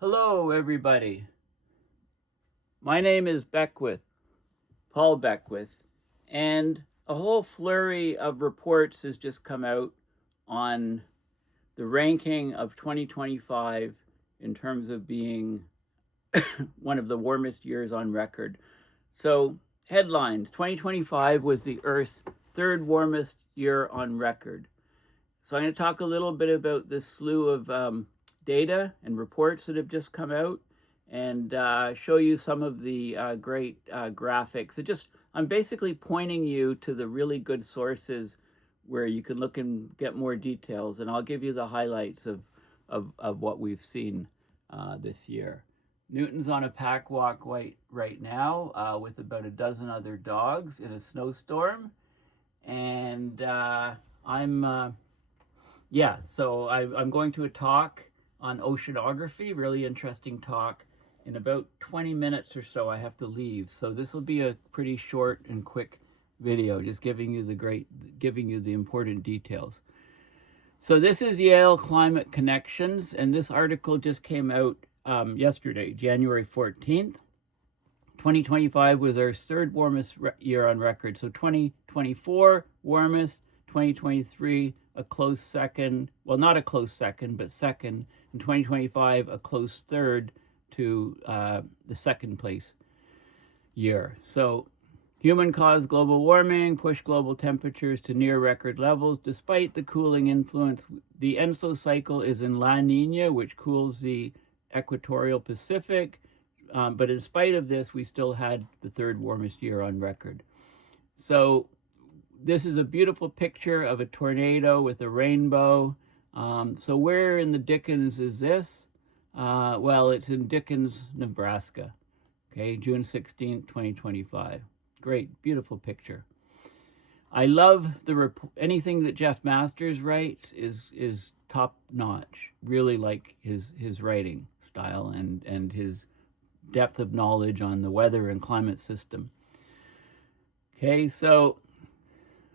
Hello, everybody. My name is Paul Beckwith, and a whole flurry of reports has just come out on the ranking of 2025 in terms of being one of the warmest years on record. So, headlines: 2025 was the Earth's third warmest year on record. So, I'm going to talk a little bit about this slew of data and reports that have just come out and show you some of the great graphics. I'm basically pointing you to the really good sources where you can look and get more details, and I'll give you the highlights of what we've seen this year. Newton's on a pack walk right now with about a dozen other dogs in a snowstorm, and I'm going to a talk on oceanography, really interesting talk. In about 20 minutes or so, I have to leave. So this will be a pretty short and quick video, just giving you the important details. So this is Yale Climate Connections, and this article just came out yesterday, January 14th. 2025 was our third warmest year on record. So 2024, warmest, 2023, a close second. Well, not a close second, but second. In 2025, a close third to the second place year. So human-caused global warming pushed global temperatures to near record levels. Despite the cooling influence, the ENSO cycle is in La Niña, which cools the equatorial Pacific. But in spite of this, we still had the third warmest year on record. So this is a beautiful picture of a tornado with a rainbow. So where in the Dickens is this? Well, it's in Dickens, Nebraska. Okay, June 16th, 2025. Great, beautiful picture. I love anything that Jeff Masters writes is top notch. Really like his writing style and his depth of knowledge on the weather and climate system. Okay, so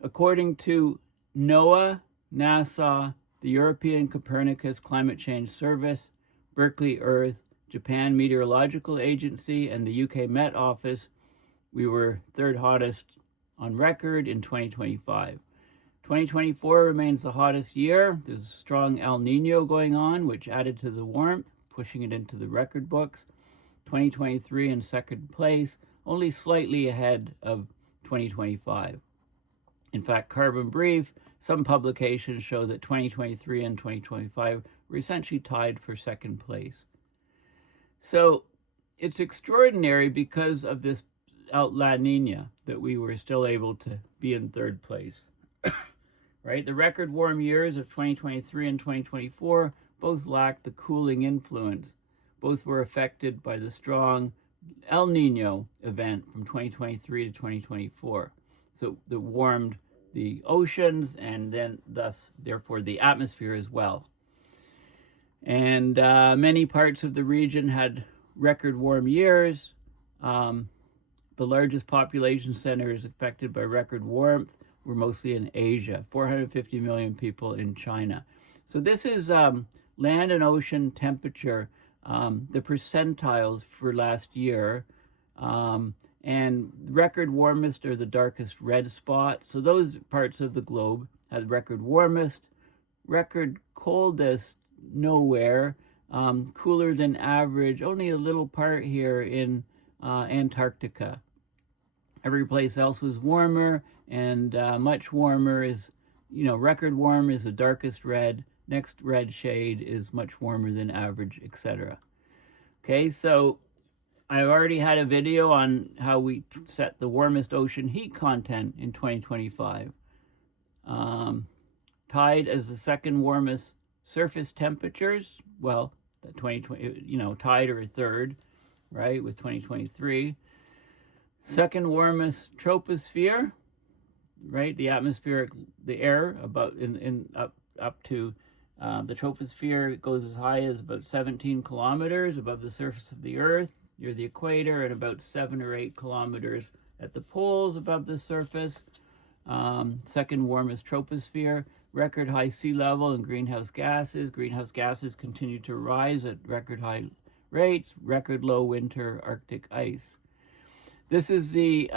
according to NOAA, NASA, the European Copernicus Climate Change Service, Berkeley Earth, Japan Meteorological Agency, and the UK Met Office, we were third hottest on record in 2025. 2024 remains the hottest year. There's a strong El Nino going on, which added to the warmth, pushing it into the record books. 2023 in second place, only slightly ahead of 2025. In fact, Carbon Brief, some publications show that 2023 and 2025 were essentially tied for second place. So it's extraordinary because of this La Nina that we were still able to be in third place. Right? The record warm years of 2023 and 2024 both lacked the cooling influence. Both were affected by the strong El Nino event from 2023 to 2024. So that warmed the oceans and then therefore the atmosphere as well. And many parts of the region had record warm years. The largest population centers affected by record warmth were mostly in Asia, 450 million people in China. So this is land and ocean temperature, the percentiles for last year, and record warmest are the darkest red spots. So those parts of the globe had record warmest, record coldest nowhere, cooler than average, only a little part here in Antarctica. Every place else was warmer, and much warmer is, record warm is the darkest red. Next red shade is much warmer than average, etc. Okay, so I've already had a video on how we set the warmest ocean heat content in 2025. Tied as the second warmest surface temperatures, well, the 2020, tied or up, right, with 2023. Second warmest troposphere, right, the air about up to the troposphere goes as high as about 17 kilometers above the surface of the Earth near the equator, and about 7 or 8 kilometers at the poles above the surface. Second warmest troposphere, record high sea level and greenhouse gases. Greenhouse gases continue to rise at record high rates, record low winter Arctic ice. This is the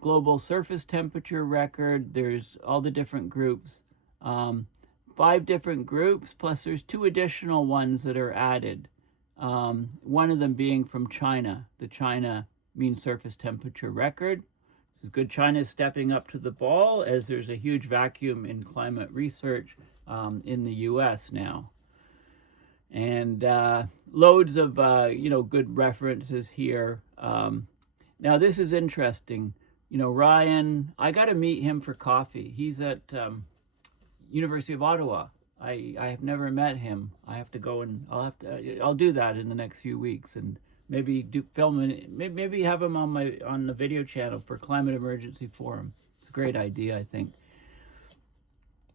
global surface temperature record. There's all the different groups. 5 different groups, plus there's 2 additional ones that are added. One of them being from China, the China mean surface temperature record. This is good. China is stepping up to the ball as there's a huge vacuum in climate research in the US now. And loads of good references here. Now this is interesting. Ryan, I got to meet him for coffee. He's at University of Ottawa. I have never met him. I have to go and I'll do that in the next few weeks, and maybe film it. Maybe have him on the video channel for Climate Emergency Forum. It's a great idea, I think.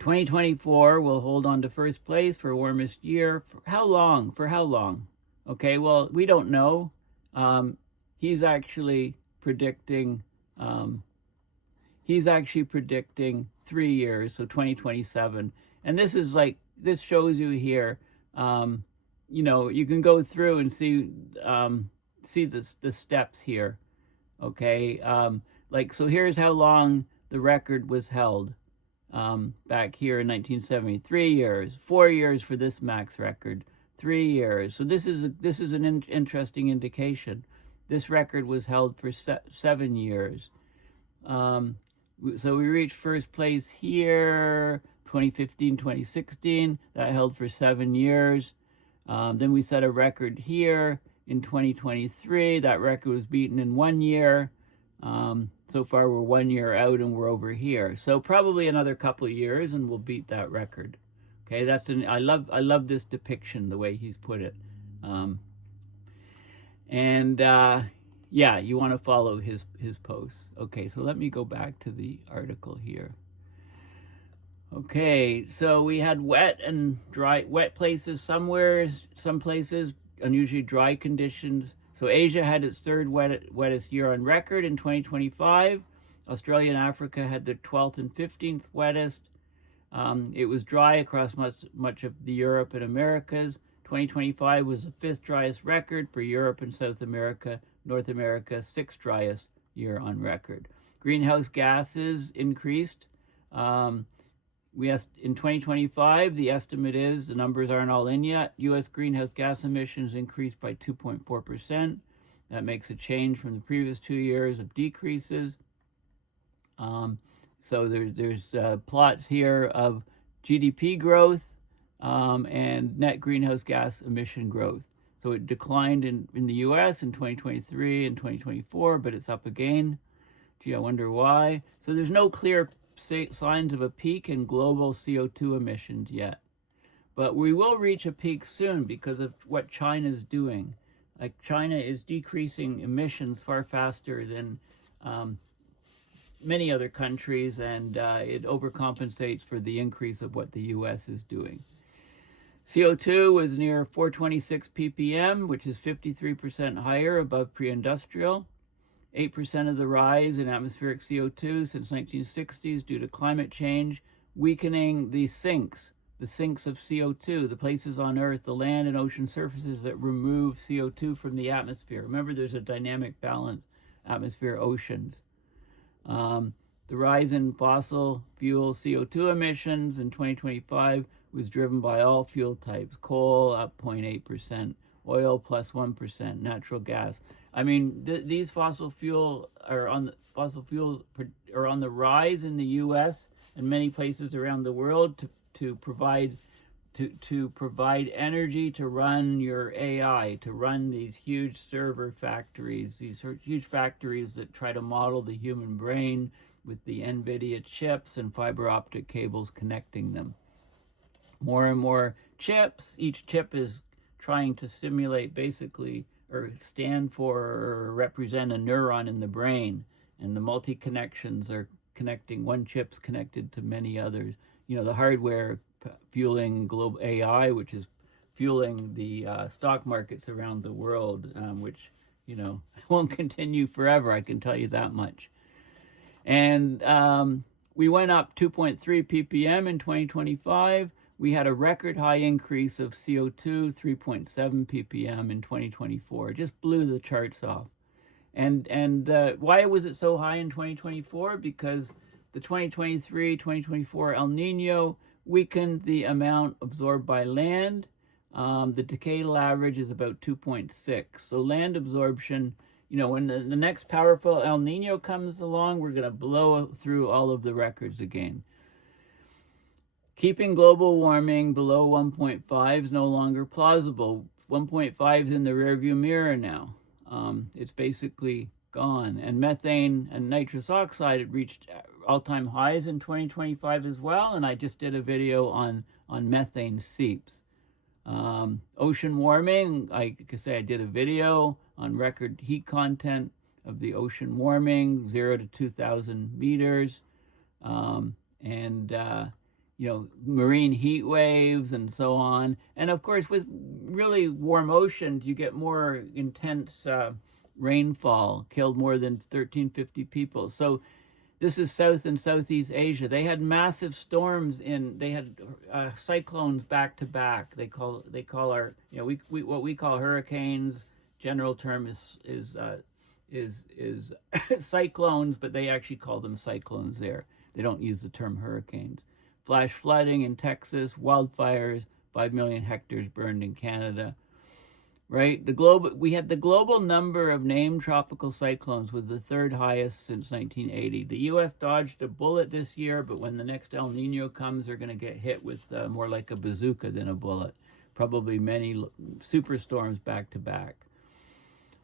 2024 will hold on to first place for warmest year. For how long? For how long? Okay, well, we don't know. He's actually predicting 3 years, so 2027. And this is this shows you here, you can go through and see the steps here. Okay, so here's how long the record was held back here in 1970. 3 years, 4 years for this max record, 3 years. So this is an interesting indication. This record was held for 7 years. So we reached first place here, 2015, 2016. That held for 7 years. Then we set a record here in 2023. That record was beaten in 1 year. So far, we're 1 year out and we're over here. So probably another couple of years and we'll beat that record. Okay, I love this depiction, the way he's put it. Yeah, you want to follow his posts. Okay, so let me go back to the article here. Okay, so we had wet places somewhere, some places, unusually dry conditions. So Asia had its 3rd wettest year on record in 2025. Australia and Africa had their 12th and 15th wettest. It was dry across much of the Europe and Americas. 2025 was the 5th driest record for Europe and South America. North America, 6th driest year on record. Greenhouse gases increased. In 2025, the estimate is, the numbers aren't all in yet, U.S. greenhouse gas emissions increased by 2.4%. That makes a change from the previous 2 years of decreases. So there's plots here of GDP growth and net greenhouse gas emission growth. So it declined in the U.S. in 2023 and 2024, but it's up again. Gee, I wonder why. So there's no clear signs of a peak in global CO2 emissions yet. But we will reach a peak soon because of what China's doing. China is decreasing emissions far faster than many other countries, and it overcompensates for the increase of what the U.S. is doing. CO2 was near 426 ppm, which is 53% higher above pre-industrial. 8% of the rise in atmospheric CO2 since 1960s due to climate change, weakening the sinks of CO2, the places on Earth, the land and ocean surfaces that remove CO2 from the atmosphere. Remember, there's a dynamic balance, atmosphere, oceans. The rise in fossil fuel CO2 emissions in 2025 was driven by all fuel types. Coal up 0.8%, oil plus 1%, natural gas. I mean, these fossil fuels are on the rise in the U.S. and many places around the world to provide energy to run your AI, to run these huge server factories, these huge factories that try to model the human brain with the NVIDIA chips and fiber optic cables connecting them. More and more chips. Each chip is trying to simulate basically, or stand for, or represent a neuron in the brain. And the multi-connections are connecting, one chip's connected to many others. The hardware fueling global AI, which is fueling the stock markets around the world, which, won't continue forever, I can tell you that much. And we went up 2.3 ppm in 2025. we had a record high increase of CO2, 3.7 ppm in 2024. It just blew the charts off. And why was it so high in 2024? Because the 2023-2024 El Nino weakened the amount absorbed by land. The decadal average is about 2.6. So land absorption, you know, when the next powerful El Nino comes along, we're going to blow through all of the records again. Keeping global warming below 1.5 is no longer plausible. 1.5 is in the rearview mirror now. It's basically gone. And methane and nitrous oxide, it reached all-time highs in 2025 as well. And I just did a video on methane seeps. Ocean warming, I could say I did a video on record heat content of the ocean warming, 0 to 2,000 meters. You know, marine heat waves and so on. And of course, with really warm oceans, you get more intense rainfall, killed more than 1,350 people. So this is South and Southeast Asia. They had massive storms they had cyclones back to back. They call our, you know, we what we call hurricanes. General term is cyclones, but they actually call them cyclones there. They don't use the term hurricanes. Flash flooding in Texas, wildfires, 5 million hectares burned in Canada. Right? We had the global number of named tropical cyclones was the third highest since 1980. The U.S. dodged a bullet this year, but when the next El Nino comes, they're going to get hit with more like a bazooka than a bullet. Probably many superstorms back to back.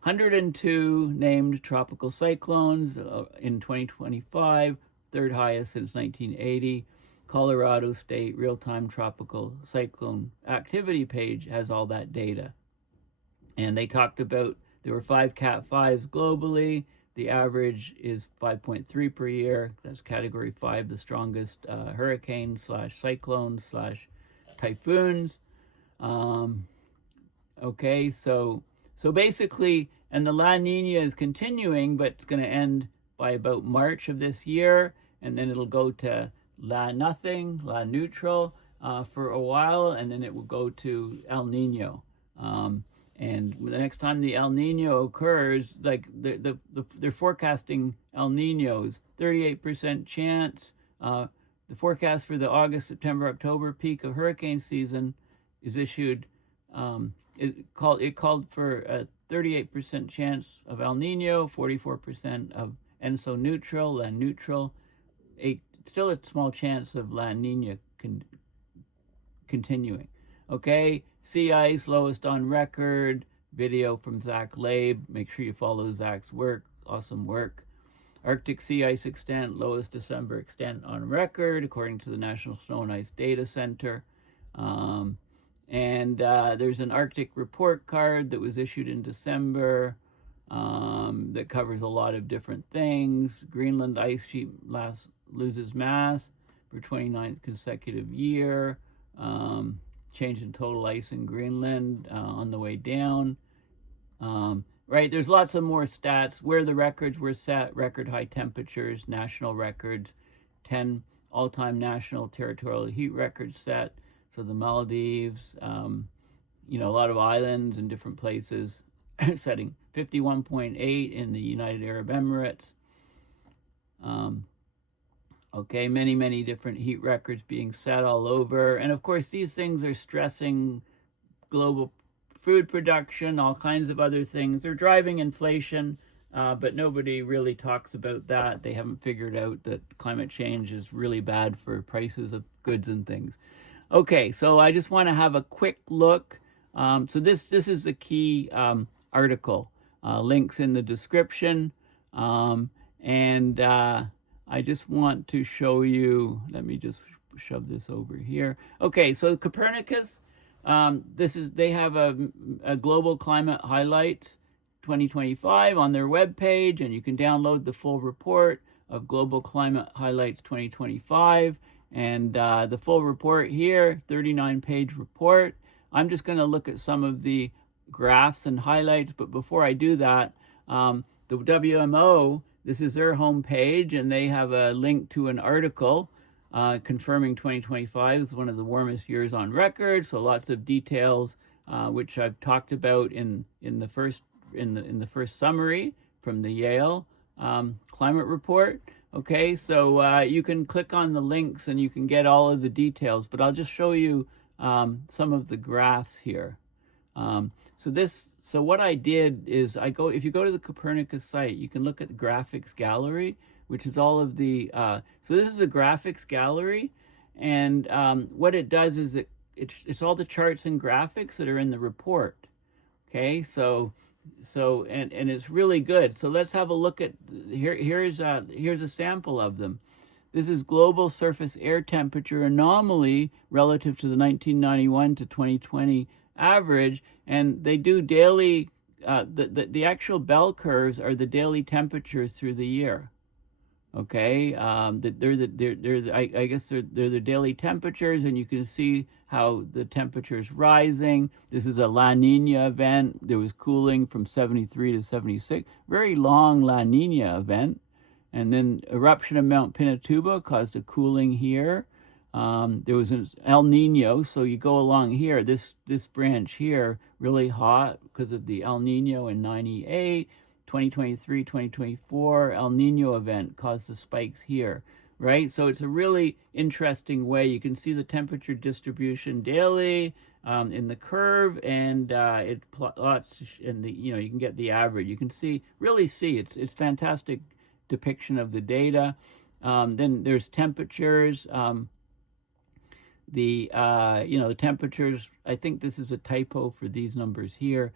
102 named tropical cyclones in 2025, third highest since 1980. Colorado State Real-Time Tropical Cyclone Activity page has all that data. And they talked about there were 5 Cat 5s globally. The average is 5.3 per year. That's category 5, the strongest hurricanes / cyclones / typhoons. Okay, so basically, and the La Nina is continuing, but it's going to end by about March of this year, and then it'll go to La Nothing, La Neutral for a while, and then it will go to El Nino. And the next time the El Nino occurs, like they're forecasting El Ninos, 38% chance. The forecast for the August, September, October peak of hurricane season is issued. It called for a 38% chance of El Nino, 44% of ENSO neutral, La Neutral, still a small chance of La Nina continuing. Okay, sea ice, lowest on record. Video from Zach Labe. Make sure you follow Zach's work. Awesome work. Arctic sea ice extent, lowest December extent on record, according to the National Snow and Ice Data Center. There's an Arctic report card that was issued in December that covers a lot of different things. Greenland ice sheet loses mass for 29th consecutive year. Change in total ice in Greenland on the way down. Right, there's lots of more stats where the records were set, record high temperatures, national records, 10 all-time national territorial heat records set. So the Maldives, you know, a lot of islands in different places setting 51.8 in the United Arab Emirates. Okay, many different heat records being set all over. And of course, these things are stressing global food production, all kinds of other things. They're driving inflation, but nobody really talks about that. They haven't figured out that climate change is really bad for prices of goods and things. Okay, so I just want to have a quick look. So this is the key article. Links in the description. I just want to show you, let me just shove this over here. Okay, so Copernicus, they have a global climate highlights 2025 on their webpage, and you can download the full report of Global Climate Highlights 2025. And the full report here, 39-page report. I'm just going to look at some of the graphs and highlights, but before I do that, the WMO, this is their homepage, and they have a link to an article confirming 2025 is one of the warmest years on record. So lots of details, which I've talked about in the first summary from the Yale climate report. Okay, so you can click on the links and you can get all of the details, but I'll just show you some of the graphs here. So what I did is if you go to the Copernicus site, you can look at the graphics gallery, which is all of the, so this is a graphics gallery, and what it does is it's all the charts and graphics that are in the report. Okay, so it's really good. So let's have a look at, here's a sample of them. This is global surface air temperature anomaly relative to the 1991 to 2020 average, and they do daily, the actual bell curves are the daily temperatures through the year. Okay, I guess they're the daily temperatures, and you can see how the temperature is rising. This is a La Niña event. There was cooling from 73 to 76. Very long La Niña event. And then eruption of Mount Pinatubo caused a cooling here. There was an El Nino, so you go along here, this branch here, really hot because of the El Nino in 98. 2023, 2024, El Nino event caused the spikes here, right? So it's a really interesting way. You can see the temperature distribution daily in the curve, and it plots, and you can get the average. You can really see it's fantastic depiction of the data. Then there's temperatures. The temperatures, I think this is a typo for these numbers here.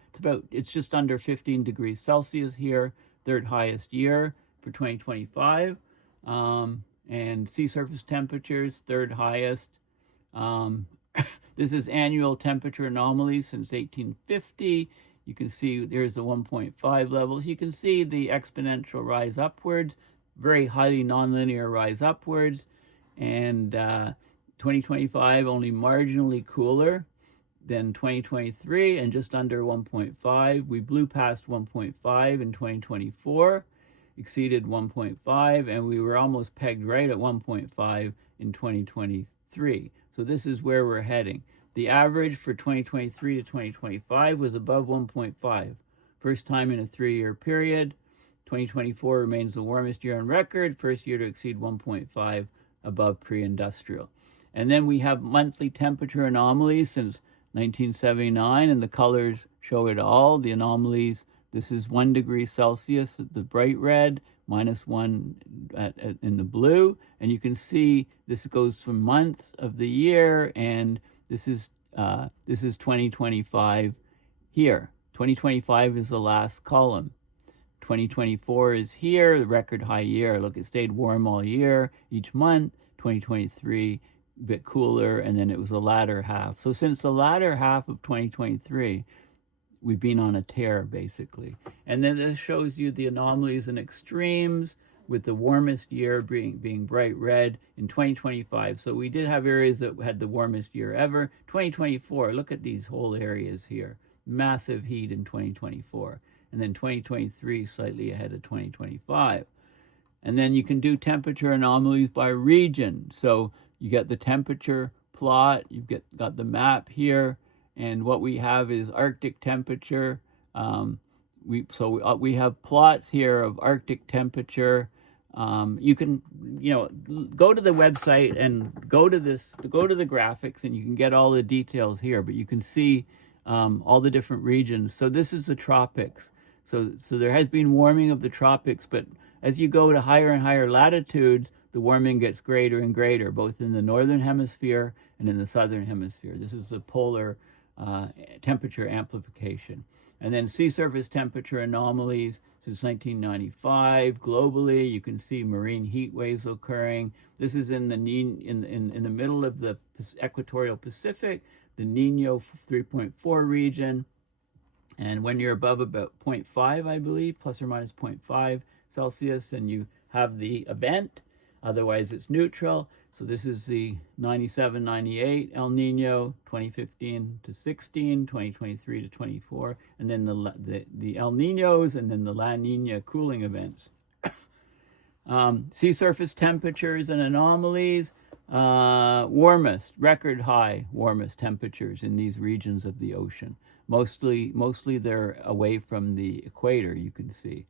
It's just under 15 degrees Celsius here, third highest year for 2025. And sea surface temperatures, third highest. This is annual temperature anomalies since 1850. You can see there's the 1.5 levels. You can see the exponential rise upwards, very highly nonlinear rise upwards. And 2025 only marginally cooler than 2023 and just under 1.5. We blew past 1.5 in 2024, exceeded 1.5, and we were almost pegged right at 1.5 in 2023. So this is where we're heading. The average for 2023 to 2025 was above 1.5. First time in a 3-year period. 2024 remains the warmest year on record, first year to exceed 1.5 above pre-industrial. And then we have monthly temperature anomalies since 1979, and the colors show it all. The anomalies, this is 1 degree Celsius, the bright red, -1 in the blue. And you can see this goes from months of the year, and this is 2025 here. 2025 is the last column. 2024 is here, the record high year. Look, it stayed warm all year, each month. 2023, a bit cooler, and then it was the latter half. So since the latter half of 2023, we've been on a tear, basically. And then this shows you the anomalies and extremes, with the warmest year being bright red in 2025. So we did have areas that had the warmest year ever. 2024, look at these whole areas here. Massive heat in 2024. And then 2023 slightly ahead of 2025. And then you can do temperature anomalies by region. So you get the temperature plot, you've got the map here, and what we have is Arctic temperature. We have plots here of Arctic temperature. You can go to the website and go to the graphics, and you can get all the details here, but you can see all the different regions. So this is the tropics. So there has been warming of the tropics, but as you go to higher and higher latitudes, the warming gets greater and greater, both in the northern hemisphere and in the southern hemisphere. This is the polar temperature amplification. And then sea surface temperature anomalies since 1995 globally. You can see marine heat waves occurring. This is in the middle of the equatorial Pacific, the Niña 3.4 region. And when you're above about 0.5, I believe, plus or minus 0.5 Celsius, and you have the event. Otherwise, it's neutral. So this is the 97, 98 El Nino, 2015 to 16, 2023 to 24, and then the El Ninos, and then the La Nina cooling events. Sea surface temperatures and anomalies. Warmest, record high warmest temperatures in these regions of the ocean. Mostly they're away from the equator, you can see.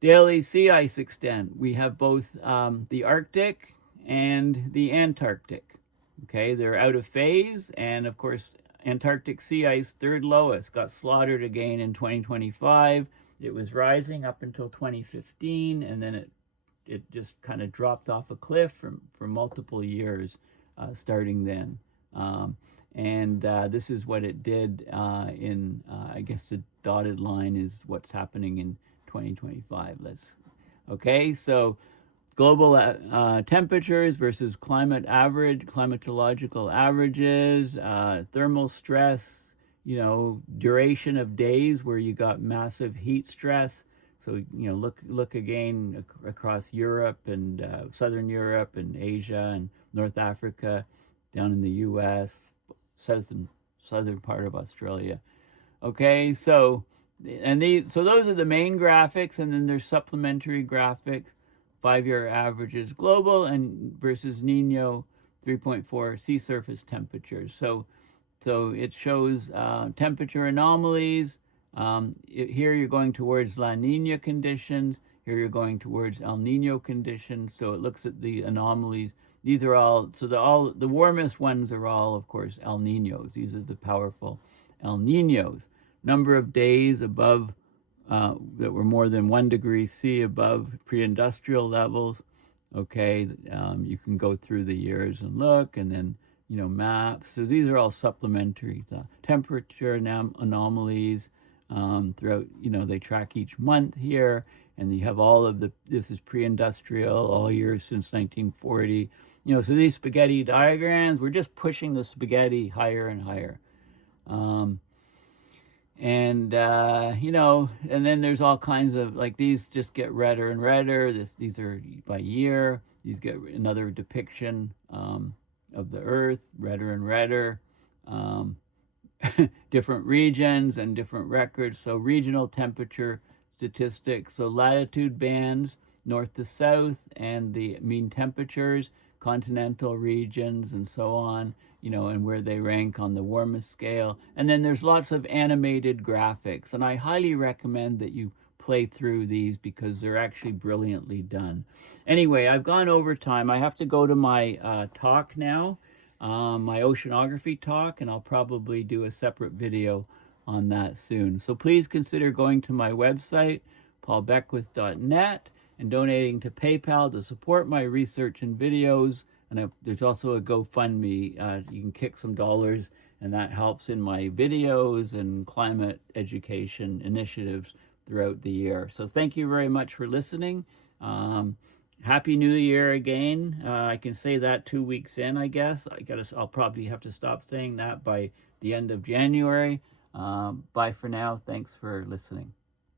Daily sea ice extent. We have both the Arctic and the Antarctic. Okay, they're out of phase, and of course, Antarctic sea ice, third lowest, got slaughtered again in 2025. It was rising up until 2015, and then it just kind of dropped off a cliff for multiple years starting then. This is what it did I guess the dotted line is what's happening in 2025. Okay, so global temperatures versus climatological averages, thermal stress, duration of days where you got massive heat stress. So, look again across Europe and Southern Europe and Asia and North Africa, down in the U.S., southern part of Australia. Okay, so those are the main graphics, and then there's supplementary graphics, 5-year averages global and versus Niña 3.4 sea surface temperatures. So it shows temperature anomalies. Here you're going towards La Nina conditions. Here you're going towards El Nino conditions. So it looks at the anomalies. These are all, so the warmest ones are all, of course, El Ninos. These are the powerful El Ninos. Number of days above that were more than 1 degree C above pre-industrial levels. Okay, you can go through the years and look, and then maps. So these are all supplementary. The temperature anomalies throughout. They track each month here, and you have all of this is pre-industrial, all years since 1940. So these spaghetti diagrams, we're just pushing the spaghetti higher and higher. And then there's all kinds of, like, these just get redder and redder. These are by year. These get another depiction of the Earth, redder and redder. Different regions and different records. So regional temperature statistics. So latitude bands, north to south, and the mean temperatures, continental regions, and so on. And where they rank on the warmest scale. And then there's lots of animated graphics. And I highly recommend that you play through these because they're actually brilliantly done. Anyway, I've gone over time. I have to go to my talk now, my oceanography talk, and I'll probably do a separate video on that soon. So please consider going to my website, paulbeckwith.net, and donating to PayPal to support my research and videos. And there's also a GoFundMe. You can kick some dollars, and that helps in my videos and climate education initiatives throughout the year. So thank you very much for listening. Happy New Year again. I can say that 2 weeks in, I guess. I'll probably have to stop saying that by the end of January. Bye for now. Thanks for listening.